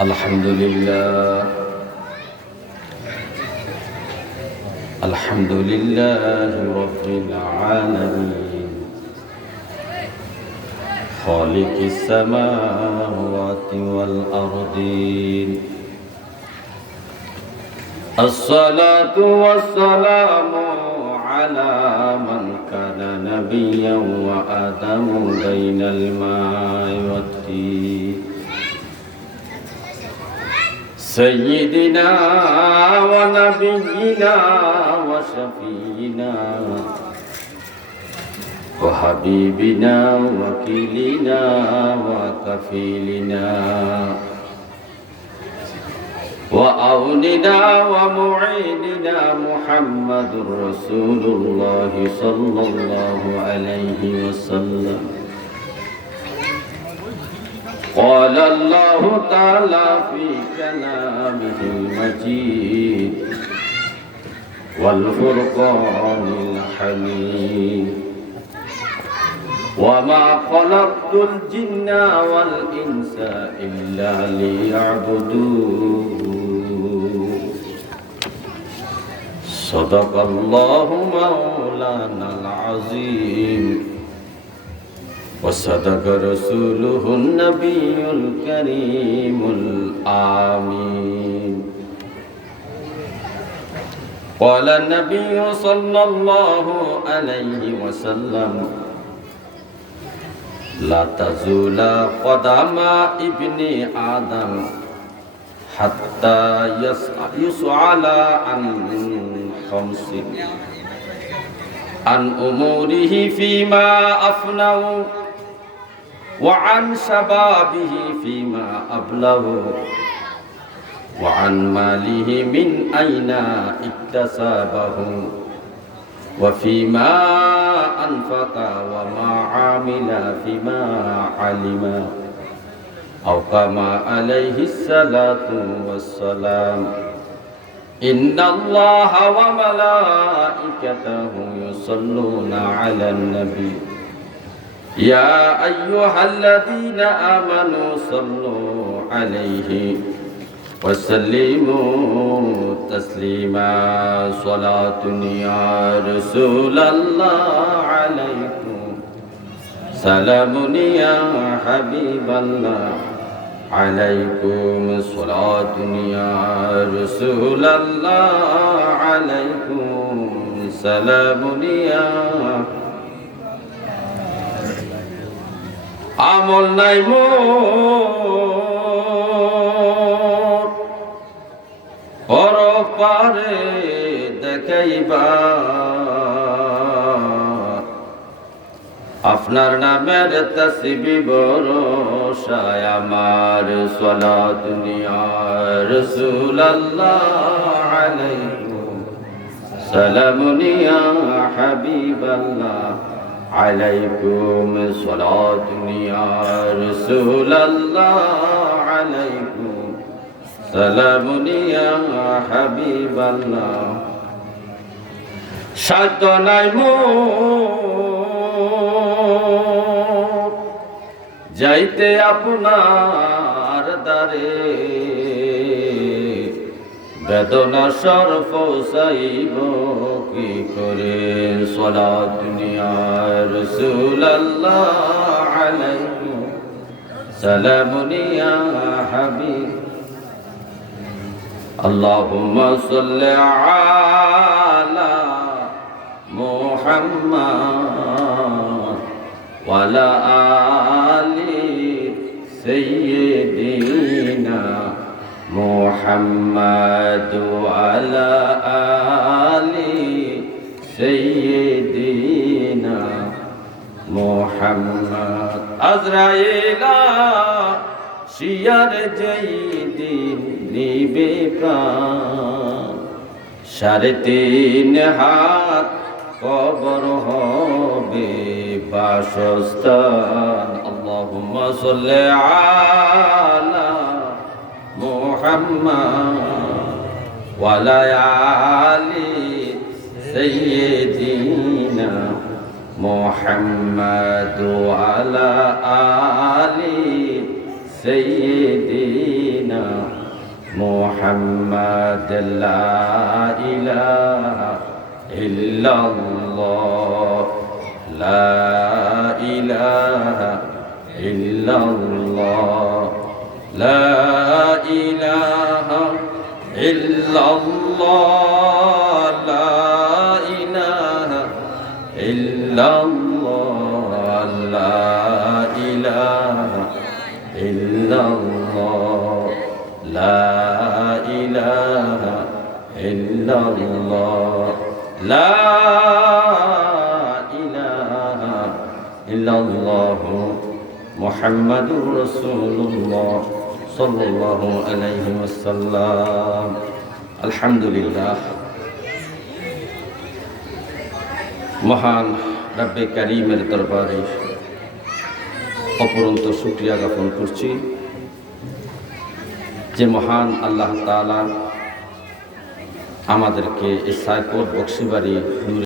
الحمد لله الحمد لله رب العالمين خالق السماوات والأرضين الصلاة والسلام على من كان نبيا وآدم بين الماء والطين سيدنا ونبينا وشفينا وحبيبنا وكيلنا وكفيلنا وأولنا ومعيننا محمد رسول الله صلى الله عليه وسلم قال الله تعالى في كلامه المجيد والفرقان الحميد وما خلقت الجن والإنس إلا ليعبدون صدق الله مولانا العظيم وصدق رسوله النبي الكريم الآمين قال النبي صلى الله عليه وسلم لا تزول قدم ابن آدم حتى يسأل عن خمس عن أموره فيما أفنوا وعن شبابه فيما أبلغوا وعن ماله من أين اكتسبه وفيما أنفق وما عامل فيما علم أو كما عليه الصلاة والسلام إن الله وملائكته يصلون على النبي يا أيها الذين آمنوا صلوا عليه وسلموا تسليما صلاة يا رسول الله عليكم سلام يا حبيب الله عليكم صلاة يا رسول الله عليكم سلام يا আমল নাই মোর পরপারে দেখাইবা আপনার নামের তাসবিহ বরসায় আমার সালাত দুনিয়া রাসূলুল্লাহ আলাইকুম সালামুন ইয়া হাবিবাল্লাহ عليكم صلاة يا رسول الله عليكم سلام يا حبيب الله সাধ্য নাই মোর যাইতে আপনার দ্বারে বেদনা সরফ সাইব কি করে সালাত দুনিয়া রাসূলুল্লাহ আলাইকুম সালামুন ইয়া হাবিব আল্লাহুম্মা সাল্লি আলা মুহাম্মাদ ওয়া আলা আলি সাইয়্যিদিনা محمد وعلى آل سيدنا محمد أزرائيل শিয়ার যেই দিন নিবে প্রাণ 3.5 হাত কবর হবে বাসস্থান আল্লাহুম্মা সাল্লি আলা মুহাম্মাদ ওয়া আলা আলি সাইয়্যিদিনা মুহাম্মাদ ওয়া আলা আলি سيدنا محمد لا إله إلا الله لا إله إلا الله لا إله إلا الله لا إله إلا الله لا إله إلا الله لا إله إلا الله لا إله إلا الله محمد رسول الله صلى الله عليه وسلم الحمد لله মহান রব্বে কারীমের দরবারে অপরন্ত শুকরিয়া জ্ঞাপন করছি যে মহান আল্লাহ তাআলা আমাদেরকে এই সাইকোর বক্সিবাড়ি